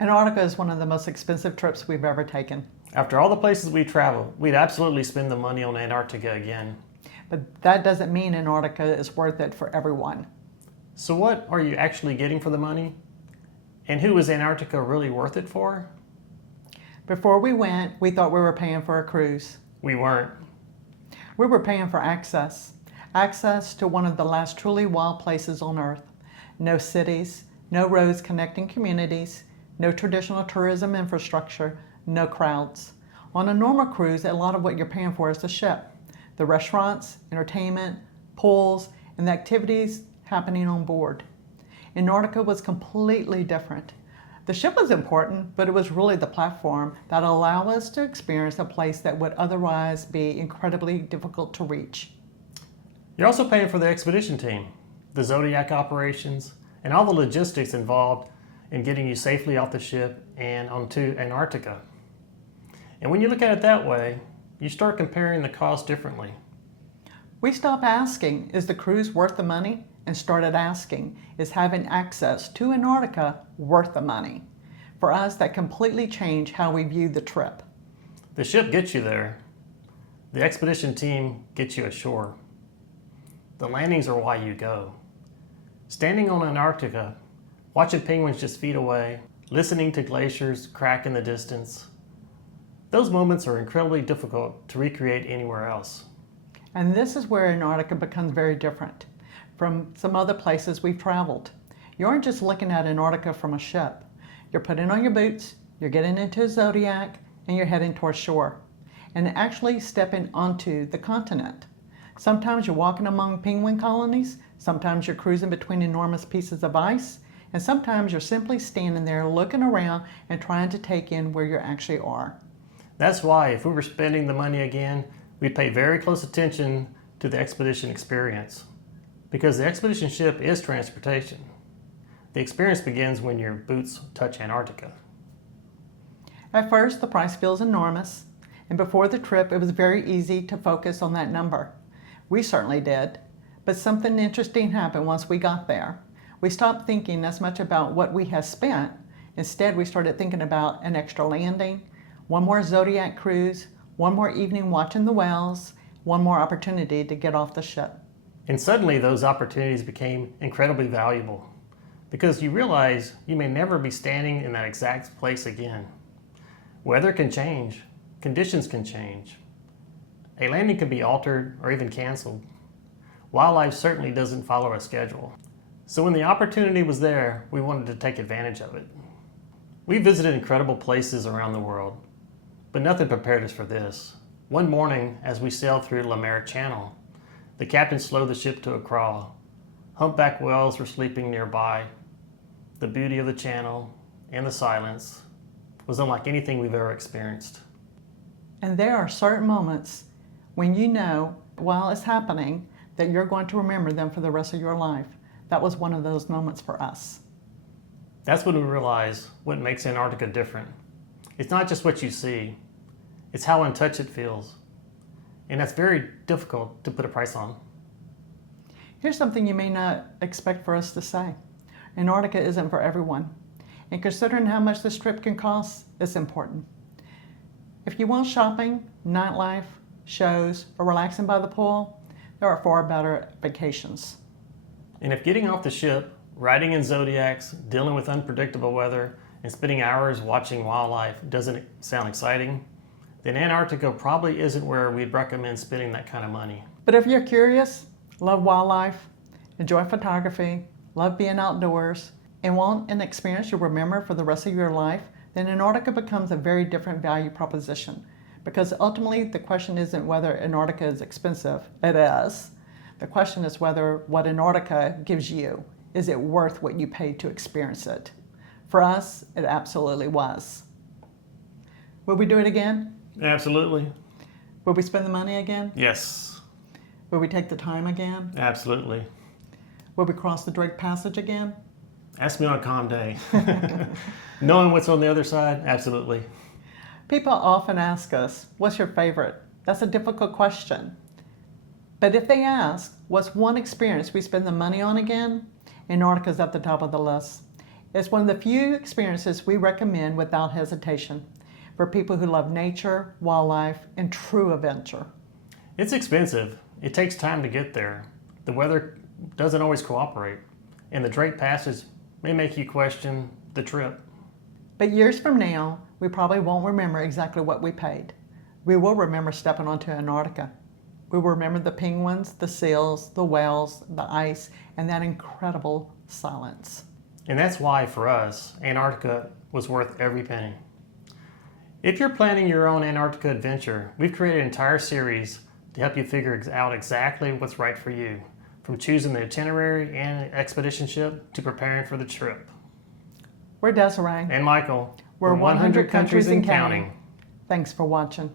Antarctica is one of the most expensive trips we've ever taken. After all the places we travel, we'd absolutely spend the money on Antarctica again. But that doesn't mean Antarctica is worth it for everyone. So what are you actually getting for the money? And who is Antarctica really worth it for? Before we went, we thought we were paying for a cruise. We weren't. We were paying for access. Access to one of the last truly wild places on Earth. No cities, no roads connecting communities, no traditional tourism infrastructure, no crowds. On a normal cruise, a lot of what you're paying for is the ship. The restaurants, entertainment, pools, and the activities happening on board. Antarctica was completely different. The ship was important, but it was really the platform that allowed us to experience a place that would otherwise be incredibly difficult to reach. You're also paying for the expedition team, the Zodiac operations, and all the logistics involved in getting you safely off the ship and onto Antarctica. And when you look at it that way, you start comparing the cost differently. We stopped asking, is the cruise worth the money? And started asking, is having access to Antarctica worth the money? For us, that completely changed how we viewed the trip. The ship gets you there. The expedition team gets you ashore. The landings are why you go. Standing on Antarctica, watching penguins just feet away, listening to glaciers crack in the distance, those moments are incredibly difficult to recreate anywhere else. And this is where Antarctica becomes very different from some other places we've traveled. You aren't just looking at Antarctica from a ship. You're putting on your boots, you're getting into a Zodiac, and you're heading towards shore, and actually stepping onto the continent. Sometimes you're walking among penguin colonies, sometimes you're cruising between enormous pieces of ice, and sometimes you're simply standing there looking around and trying to take in where you actually are. That's why if we were spending the money again, we'd pay very close attention to the expedition experience. Because the expedition ship is transportation. The experience begins when your boots touch Antarctica. At first, the price feels enormous, and before the trip, it was very easy to focus on that number. We certainly did, but something interesting happened once we got there. We stopped thinking as much about what we had spent. Instead, we started thinking about an extra landing, one more Zodiac cruise, one more evening watching the whales, one more opportunity to get off the ship. And suddenly those opportunities became incredibly valuable because you realize you may never be standing in that exact place again. Weather can change, conditions can change. A landing can be altered or even canceled. Wildlife certainly doesn't follow a schedule. So when the opportunity was there, we wanted to take advantage of it. We visited incredible places around the world, but nothing prepared us for this. One morning, as we sailed through Le Maire Channel, the captain slowed the ship to a crawl. Humpback whales were sleeping nearby. The beauty of the channel and the silence was unlike anything we've ever experienced. And there are certain moments when you know, while it's happening, that you're going to remember them for the rest of your life. That was one of those moments for us. That's when we realized what makes Antarctica different. It's not just what you see, it's how untouched it feels. And that's very difficult to put a price on. Here's something you may not expect for us to say. Antarctica isn't for everyone. And considering how much this trip can cost, it's important. If you want shopping, nightlife, shows, or relaxing by the pool, there are far better vacations. And if getting off the ship, riding in Zodiacs, dealing with unpredictable weather, and spending hours watching wildlife doesn't sound exciting, then Antarctica probably isn't where we'd recommend spending that kind of money. But if you're curious, love wildlife, enjoy photography, love being outdoors, and want an experience you'll remember for the rest of your life, then Antarctica becomes a very different value proposition. Because ultimately, the question isn't whether Antarctica is expensive. It is. The question is whether what Antarctica gives you, is it worth what you paid to experience it? For us, it absolutely was. Would we do it again? Absolutely. Would we spend the money again? Yes. Would we take the time again? Absolutely. Would we cross the Drake Passage again? Ask me on a calm day. Knowing what's on the other side, absolutely. People often ask us, what's your favorite? That's a difficult question. But if they ask, what's one experience we spend the money on again? Antarctica's at the top of the list. It's one of the few experiences we recommend without hesitation for people who love nature, wildlife, and true adventure. It's expensive. It takes time to get there. The weather doesn't always cooperate, and the Drake Passage may make you question the trip. But years from now, we probably won't remember exactly what we paid. We will remember stepping onto Antarctica. We will remember the penguins, the seals, the whales, the ice, and that incredible silence. And that's why, for us, Antarctica was worth every penny. If you're planning your own Antarctica adventure, we've created an entire series to help you figure out exactly what's right for you, from choosing the itinerary and expedition ship to preparing for the trip. We're Desiree. And Michael. We're 100 countries and counting. Thanks for watching.